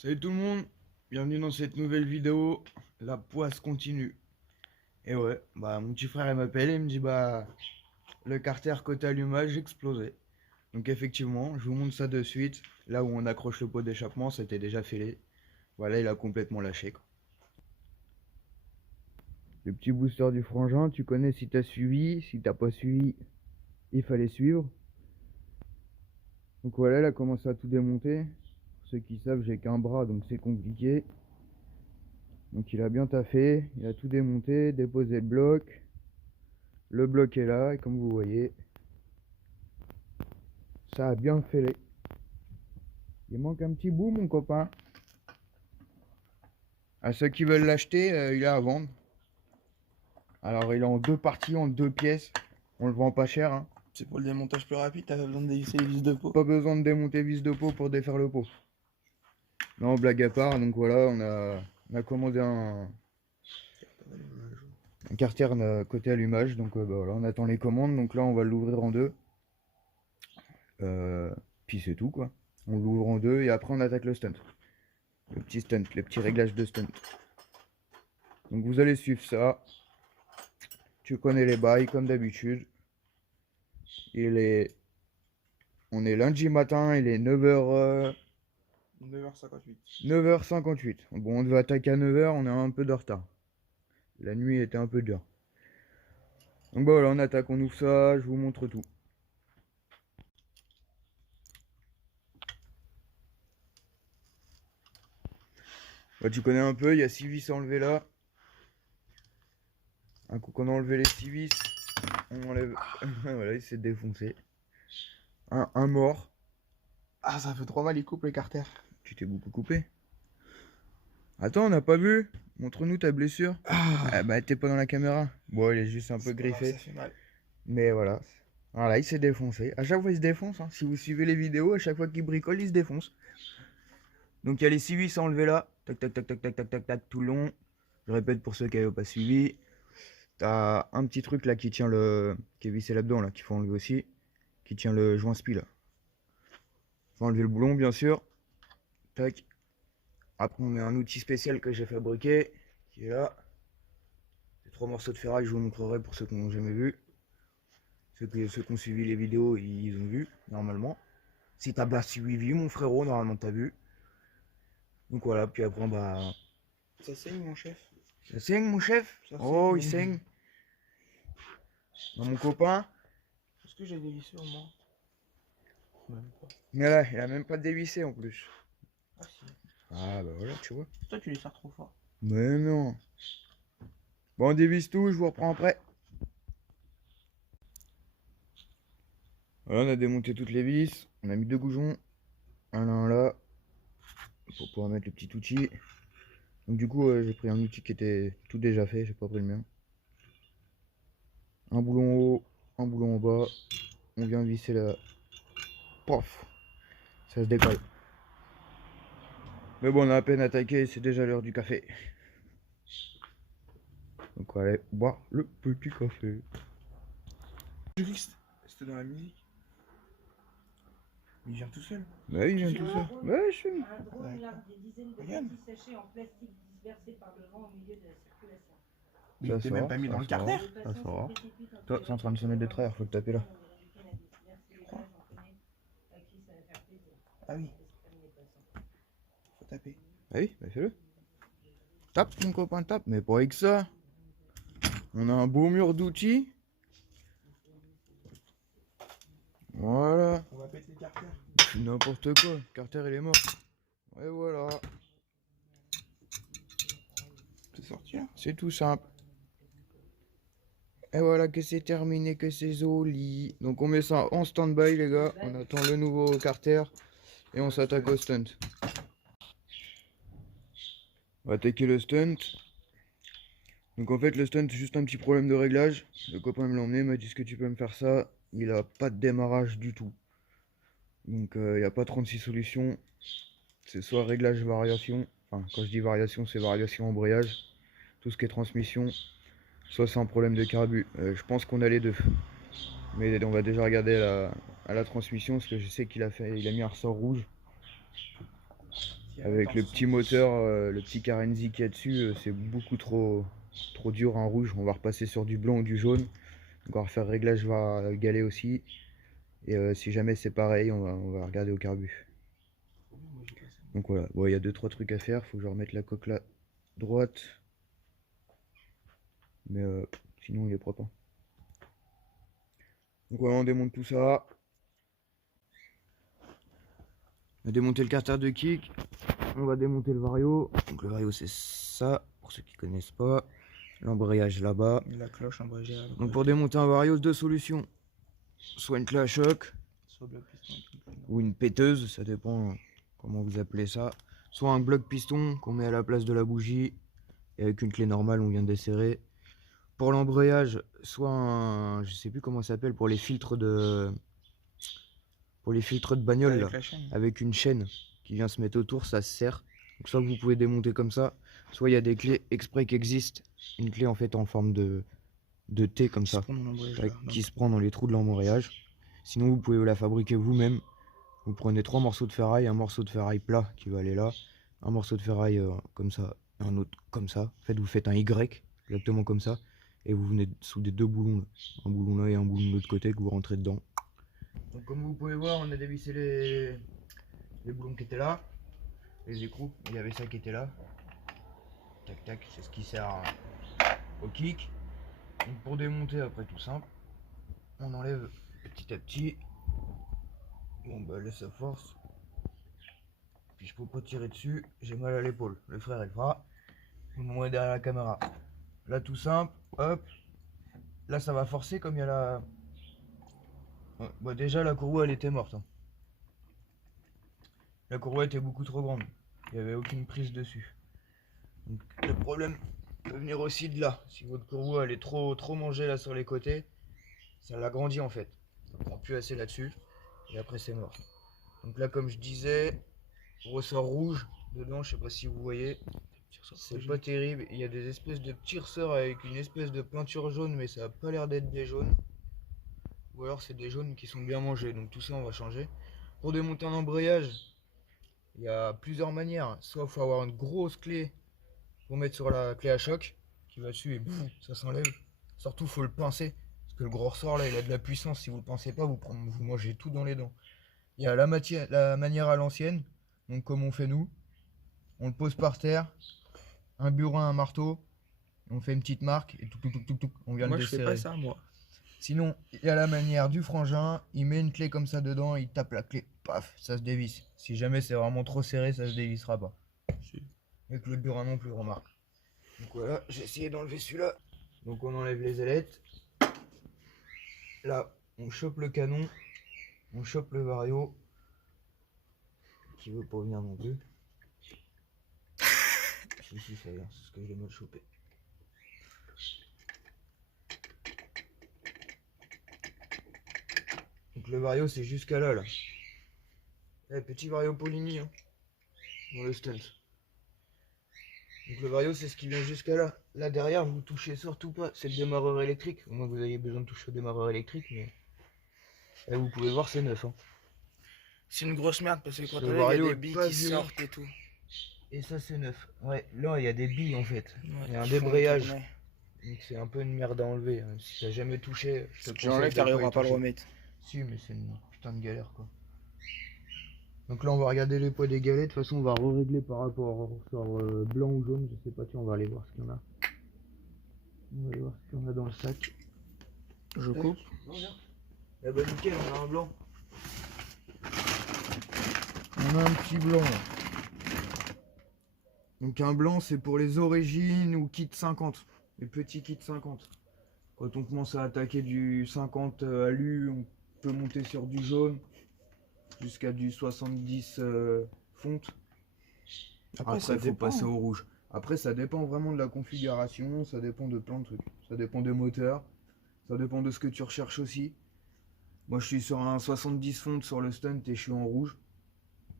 Salut tout le monde, bienvenue dans cette nouvelle vidéo. La poisse continue. Et ouais, mon petit frère il m'appelle et il me dit le carter côté allumage explosé. Donc effectivement, je vous montre ça de suite. Là où on accroche le pot d'échappement, c'était déjà fêlé. Voilà, il a complètement lâché quoi. Le petit booster du frangin, tu connais si t'as suivi, si t'as pas suivi, il fallait suivre. Donc voilà, il a commencé à tout démonter. Pour ceux qui savent, j'ai qu'un bras donc c'est compliqué. Donc il a bien taffé, il a tout démonté, déposé le bloc. Le bloc est là et comme vous voyez, ça a bien fêlé. Il manque un petit bout mon copain. À ceux qui veulent l'acheter, il est à vendre. Alors il est en deux parties, en deux pièces. On le vend pas cher hein. C'est pour le démontage plus rapide, t'as pas besoin de dévisser les vis de peau. Pas besoin de démonter vis de peau pour défaire le pot. Non, blague à part, donc voilà, on a commandé un carter côté allumage. Donc voilà, on attend les commandes. Donc là on va l'ouvrir en deux. Puis c'est tout quoi. On l'ouvre en deux et après on attaque le stunt. Le petit stunt, les petits réglages de stunt. Donc vous allez suivre ça. Tu connais les bails comme d'habitude. On est lundi matin, il est 9h... 9h58. 9h58. Bon, on devait attaquer à 9h, on a un peu de retard. La nuit était un peu dure. Donc voilà, on attaque, on ouvre ça, je vous montre tout. Tu connais un peu, il y a 6 vis à enlever là. Un coup qu'on a enlevé les 6 vis, on enlève... voilà, il s'est défoncé. Un mort. Ah, ça fait trop mal, il coupe le carter. Tu t'es beaucoup coupé. Attends, on n'a pas vu. Montre-nous ta blessure. Ah bah t'es pas dans la caméra. Bon, il est juste un peu griffé. Ça fait mal. Mais voilà. Voilà, il s'est défoncé. À chaque fois, il se défonce. Hein. Si vous suivez les vidéos, à chaque fois qu'il bricole, il se défonce. Donc il y a les 6 vis à enlever là. Tac, tac, tac, tac, tac, tac, tac, tac, tout le long. Je répète pour ceux qui n'avaient pas suivi. T'as un petit truc là qui tient le... qui est vissé là-dedans, là, qu'il faut enlever aussi. Qui tient le joint spi là. Faut enlever le boulon, bien sûr. Tac. Après, on met un outil spécial que j'ai fabriqué. Qui est là. C'est 3 morceaux de ferraille, je vous montrerai pour ceux qui n'ont jamais vu. Ceux qui ont suivi les vidéos, ils ont vu, normalement. Si t'as bien suivi, mon frérot, normalement t'as vu. Donc voilà, puis après, Ça saigne, mon chef. Ça saigne, mon chef? Ça Oh, il saigne. saigne. Non, mon copain. Est-ce que j'ai des vissures, moi? Même pas. Mais là, il a même pas dévissé en plus. Ah, si. Ah, bah voilà, tu vois. Toi, tu les sers trop fort. Mais non. Bon, on dévisse tout, je vous reprends après. Voilà, on a démonté toutes les vis. On a mis 2 goujons. Un là, un là. Pour pouvoir mettre le petit outil. Donc du coup, j'ai pris un outil qui était tout déjà fait, j'ai pas pris le mien. Un boulon haut, un boulon en bas. On vient visser là. Pof. Ça se décolle. Mais bon, on a à peine attaqué, c'est déjà l'heure du café. Donc on va aller boire le petit café. J'ai cru que c'était dans la musique. Il vient tout seul. Bah oui, il vient tout seul. Ouais, je fume. Un drone largue des dizaines de Regarde. petits sachets en plastique dispersés par le vent au milieu de la circulation. Mais Ça il t'est sort, même pas mis ça dans le sort. carter. Les Ça patients sort. se précipitent entre Toi, c'est en train de sonner de travers, faut le taper là. Ah oui. Faut taper. Ah oui, bah fais-le. Tape mon copain, tape. Mais pas avec ça. On a un beau mur d'outils. Voilà. On va péter le carter. N'importe quoi. Carter il est mort. Et voilà. C'est sorti là. C'est tout simple. Et voilà que c'est terminé, que c'est joli. Donc on met ça en stand-by les gars. On attend le nouveau carter. Et on s'attaque au stunt. On va attaquer le stunt. Donc en fait le stunt c'est juste un petit problème de réglage. Le copain me l'a emmené, m'a dit est-ce que tu peux me faire ça. Il a pas de démarrage du tout. Donc il n'y a pas 36 solutions. C'est soit réglage variation. Enfin quand je dis variation c'est variation embrayage. Tout ce qui est transmission. Soit c'est un problème de carbu. Je pense qu'on a les deux. Mais on va déjà regarder à la transmission parce que je sais qu'il a mis un ressort rouge. qui Avec dans le son petit moteur, le petit Karenzi qu'il y a dessus, c'est beaucoup trop dur en rouge. On va repasser sur du blanc ou du jaune. Donc on va refaire réglage galet aussi. Et si jamais c'est pareil, on va regarder au carbu. Moi, j'ai pas ça. Donc voilà, bon, il y a 2-3 trucs à faire. Faut que je remette la coque là droite. Mais sinon il est propre, hein. Donc voilà, on démonte tout ça. On a démonté le carter de kick. On va démonter le vario. Donc le vario c'est ça, pour ceux qui connaissent pas. L'embrayage là-bas. La cloche embrayage. Donc pour démonter un vario, deux solutions. Soit une clé à choc, Soit bloc piston avec une clé. ou une péteuse, ça dépend comment vous appelez ça. Soit un bloc piston qu'on met à la place de la bougie. Et avec une clé normale, on vient de desserrer. Pour l'embrayage, soit un, je sais plus comment ça s'appelle, pour les filtres de bagnole Avec là, la chaîne. avec une chaîne qui vient se mettre autour, ça se serre. Donc soit vous pouvez démonter comme ça, soit il y a des clés exprès qui existent, une clé en fait en forme de T comme ça, Qui se prend dans l'embrayage, avec- là. qui se prend dans les trous de l'embrayage. Sinon vous pouvez la fabriquer vous-même. Vous prenez 3 morceaux de ferraille, un morceau de ferraille plat qui va aller là, un morceau de ferraille comme ça, un autre comme ça. En fait vous faites un Y, exactement comme ça, et vous venez souder deux boulons là. Un boulon là et un boulon de l'autre côté que vous rentrez dedans. Donc comme vous pouvez voir, on a dévissé les boulons qui étaient là, les écrous, il y avait ça qui était là. Tac tac, c'est ce qui sert au kick. Donc pour démonter après tout simple, on enlève petit à petit. Bon bah laisse à force. Puis je peux pas tirer dessus, j'ai mal à l'épaule. Le frère il le fera. Vous me voyez derrière la caméra. Là tout simple, hop. Là ça va forcer comme il y a la... Ouais, bah déjà la courroie elle était morte, hein. La courroie était beaucoup trop grande. Il n'y avait aucune prise dessus. Donc, le problème peut venir aussi de là. Si votre courroie elle est trop mangée là sur les côtés, ça l'agrandit en fait. Ça prend plus assez là-dessus. Et après c'est mort. Donc là comme je disais, ressort rouge dedans, je sais pas si vous voyez. C'est pas terrible. Il y a des espèces de petits ressorts avec une espèce de peinture jaune, mais ça a pas l'air d'être des jaunes. Ou alors c'est des jaunes qui sont bien mangés. Donc tout ça on va changer. Pour démonter un embrayage, il y a plusieurs manières. Soit il faut avoir une grosse clé pour mettre sur la clé à choc qui va dessus et boum, ça s'enlève. Surtout il faut le pincer. Parce que le gros ressort là il a de la puissance. Si vous le pincez pas, vous mangez tout dans les dents. Il y a la manière à l'ancienne. Donc comme on fait nous. On le pose par terre. Un burin, un marteau. On fait une petite marque et tout, on vient Moi, le je fais desserrer. pas ça, moi. Sinon, il y a la manière du frangin, il met une clé comme ça dedans, il tape la clé, paf, ça se dévisse. Si jamais c'est vraiment trop serré, ça se dévissera pas. Si. Et que le burin non plus, remarque. Donc voilà, j'ai essayé d'enlever celui-là. Donc on enlève les ailettes. Là, on chope le canon, on chope le vario. Qui veut pas venir non plus. Si, ça vient, c'est ce que je l'ai mal chopé. Donc le vario c'est jusqu'à là. Petit vario Polini hein, dans le stunt. Donc le vario c'est ce qui vient jusqu'à là. Là derrière vous touchez surtout pas, c'est le démarreur électrique. Au moins vous avez besoin de toucher au démarreur électrique, mais là, vous pouvez voir c'est neuf, hein. C'est une grosse merde parce que quand Le on a, il y vario a est des billes pas qui violent. sortent et tout. Et ça c'est neuf. Ouais, là il y a des billes en fait. Ouais, Il y a un qui font débrayage. tourner. Donc c'est un peu une merde à enlever, hein. Si t'as jamais touché, je te Si tu conseille l'enlèves, de t'arriveras y pas à le toucher. remettre. Si, mais c'est une putain de galère quoi. Donc là on va regarder les poids des galets, de toute façon on va régler par rapport au ressort blanc ou jaune, je sais pas, tiens on va aller voir ce qu'il y en a. On va aller voir ce qu'il y en a dans le sac. Je coupe. Eh bah nickel, on a un blanc. On a un petit blanc là. Donc un blanc c'est pour les origines ou kit 50, les petits kits 50. Quand on commence à attaquer du 50 alu, on peut monter sur du jaune jusqu'à du 70 fonte. Après ça il faut dépend. passer au rouge. Après ça dépend vraiment de la configuration, ça dépend de plein de trucs. Ça dépend des moteurs, ça dépend de ce que tu recherches aussi. Moi je suis sur un 70 fonte sur le stunt et je suis en rouge.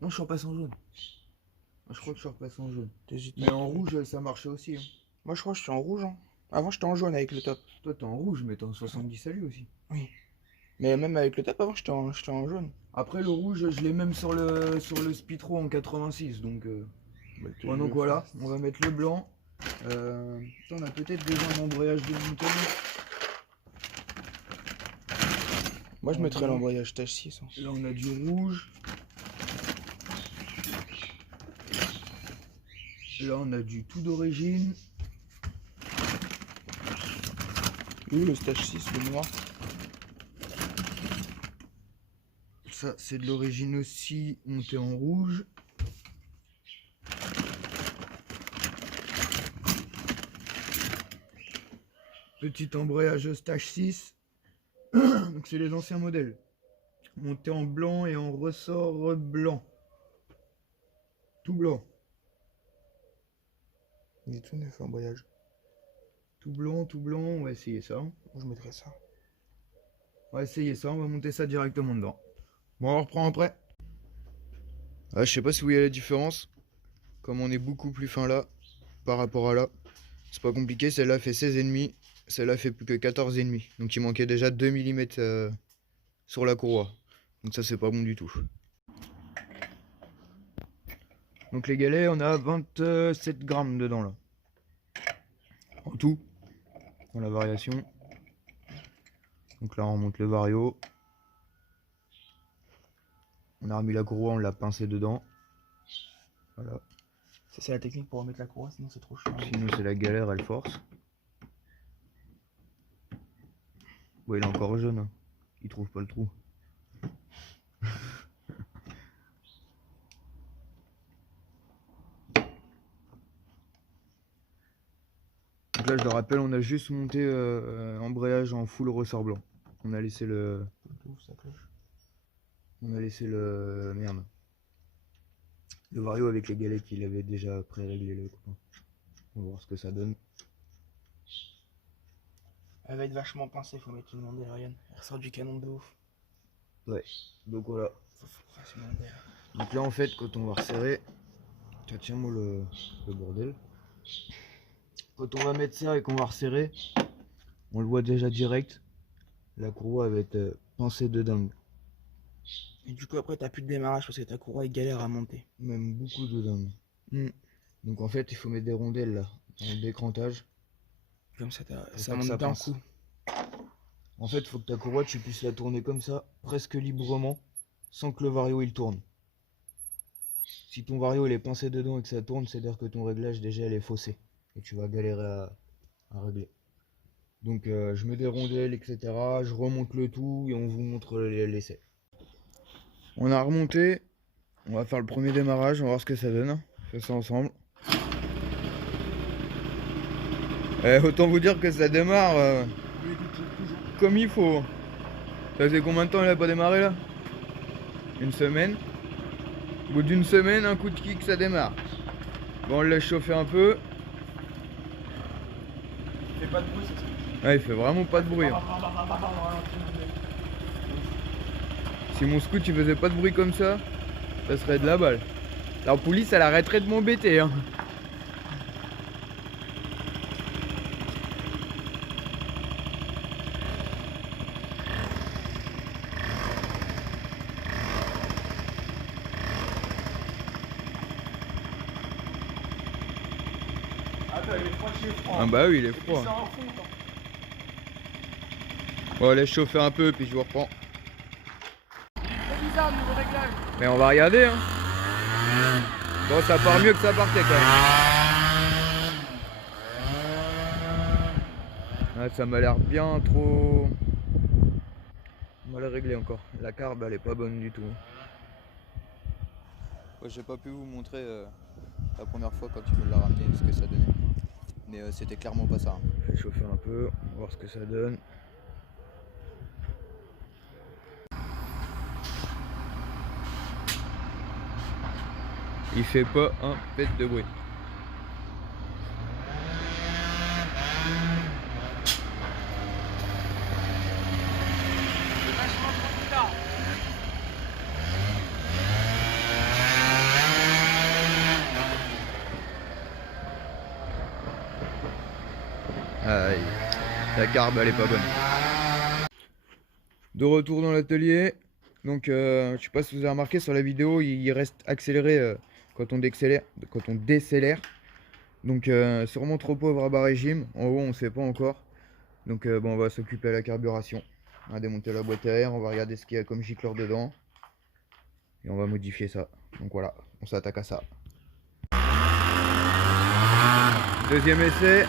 Non, je suis repassé en jaune. Je crois que je suis repassé en jaune. T'hésites Mais pas. en rouge ça marchait aussi, hein. Moi, je crois que je suis en rouge. Hein. Avant, j'étais en jaune avec le top. Toi t'es en rouge mais t'es en 70 alu aussi. Oui. Mais même avec le tape avant, j'étais en jaune. Après le rouge, je l'ai même sur le Spitro en 86, donc... Bon, donc voilà, on va mettre le blanc. On a peut-être déjà un embrayage de montagne. Moi, je mettrais l'embrayage tâche 6. Hein. Là, on a du rouge. Là, on a du tout d'origine. Oui, le stage 6, le noir. Ça, c'est de l'origine aussi, monté en rouge. Petit embrayage stage 6. Donc, c'est les anciens modèles. Monté en blanc et en ressort blanc. Tout blanc. Il est tout neuf, l'embrayage. Tout blanc, on va essayer ça. Moi, je mettrais ça. On va essayer ça, on va monter ça directement dedans. Bon, on reprend après. Ah, je sais pas si vous voyez la différence. Comme on est beaucoup plus fin là, par rapport à là. C'est pas compliqué, celle-là fait 16,5. Celle-là fait plus que 14,5. Donc il manquait déjà 2 mm sur la courroie. Donc ça, c'est pas bon du tout. Donc les galets, on a 27 grammes dedans là. En tout, dans la variation. Donc là, on remonte le vario. On a remis la courroie, on l'a pincé dedans. Voilà. C'est la technique pour remettre la courroie, sinon c'est trop chiant. Sinon, c'est la galère, elle force. Bon, il est encore jeune, hein. Il trouve pas le trou. Donc là, je le rappelle, on a juste monté embrayage en full ressort blanc. On a laissé le... On a laissé le... Merde. Le vario avec les galets qu'il avait déjà pré-réglé le copain. On va voir ce que ça donne. Elle va être vachement pincée, faut mettre une mandale, Ryan. Elle ressort du canon de ouf. Ouais, donc voilà. Faut faire une mandale. Donc là, en fait, quand on va resserrer... Tiens-moi le bordel. Quand on va mettre ça et qu'on va resserrer, on le voit déjà direct. La courroie va être pincée de dingue. Et du coup, après, t'as plus de démarrage parce que ta courroie est galère à monter. Même beaucoup de dingue. Donc en fait, il faut mettre des rondelles là, dans le décrantage. Comme ça, ça que monte ça d'un pince. coup. En fait, il faut que ta courroie, tu puisses la tourner comme ça, presque librement, sans que le vario il tourne. Si ton vario il est pincé dedans et que ça tourne, c'est-à-dire que ton réglage déjà il est faussé. Et tu vas galérer à régler. Donc je mets des rondelles, etc. Je remonte le tout et on vous montre l'essai. On a remonté. On va faire le premier démarrage, on va voir ce que ça donne. On fait ça ensemble. Autant vous dire que ça démarre comme il faut. Ça fait combien de temps il a pas démarré là? Une semaine. Au bout d'une semaine, un coup de kick, ça démarre. Bon, on le laisse chauffer un peu. Il fait pas de bruit, c'est ça. Ouais, il fait vraiment pas de bruit. Hein. Si mon scoot il faisait pas de bruit comme ça serait de la balle. La police elle arrêterait de m'embêter. Hein. Ah bah oui, il est froid. Bon, laisse chauffer un peu puis je vous reprends. C'est bizarre le nouveau réglage. Mais on va regarder hein. Bon, ça part mieux que ça partait quand même. Ah, ça m'a l'air bien trop mal réglé encore. La carbe elle est pas bonne du tout. Ouais, j'ai pas pu vous montrer la première fois quand tu me l'as ramené ce que ça donnait. Mais c'était clairement pas ça. Hein. Je vais chauffer un peu, on va voir ce que ça donne. Il fait pas un pet de bruit. Aïe, la carbe elle est pas bonne. De retour dans l'atelier. Donc je sais pas si vous avez remarqué sur la vidéo, il reste accéléré quand on décélère. Donc c'est vraiment trop pauvre à bas régime. En haut on sait pas encore. Donc bon, on va s'occuper à la carburation. On va démonter la boîte à air, on va regarder ce qu'il y a comme gicleur dedans. Et on va modifier ça. Donc voilà, on s'attaque à ça. Deuxième essai.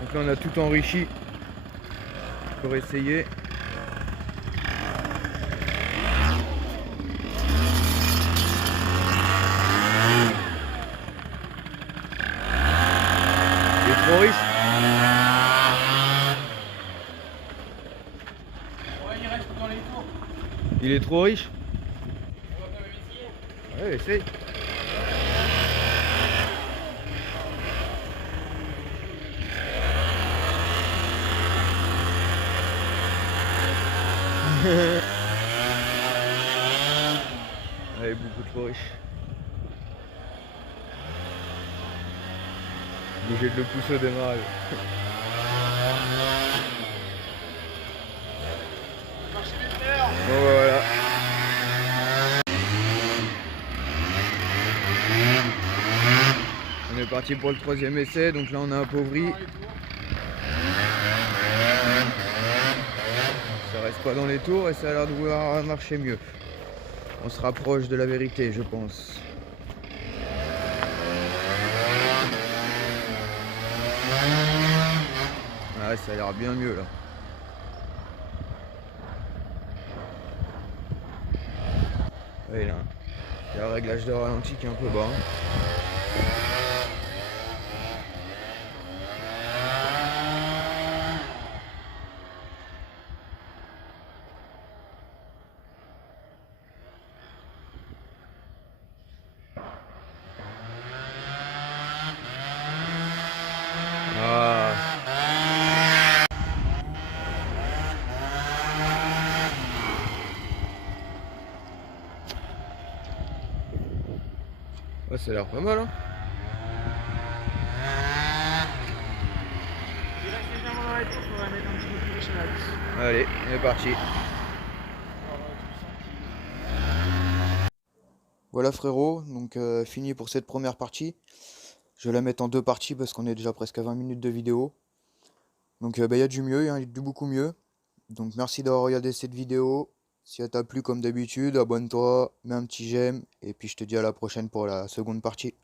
Donc là on a tout enrichi pour essayer. Il est trop riche. Ouais, il reste dans les tours. Il est trop riche. On va quand même essayer. Ouais, essaye. Elle est beaucoup trop riche. Obligé de le pousser au démarrage. Bon bah voilà. On est parti pour le troisième essai, donc là on a appauvri. Ça reste pas dans les tours et ça a l'air de vouloir marcher mieux. On se rapproche de la vérité, je pense. Ouais, ça a l'air bien mieux là. Ouais, là. Il y a un réglage de ralenti qui est un peu bas. Ah. Ouais, ça a l'air pas mal, hein. Il reste légèrement dans les tours, faudrait mettre un petit peu plus riche à la vis. Allez, on est parti. Voilà frérot, donc fini pour cette première partie. Je vais la mettre en deux parties parce qu'on est déjà presque à 20 minutes de vidéo. Donc il y a du mieux, il y a du beaucoup mieux. Donc merci d'avoir regardé cette vidéo. Si elle t'a plu comme d'habitude, abonne-toi, mets un petit j'aime. Et puis je te dis à la prochaine pour la seconde partie.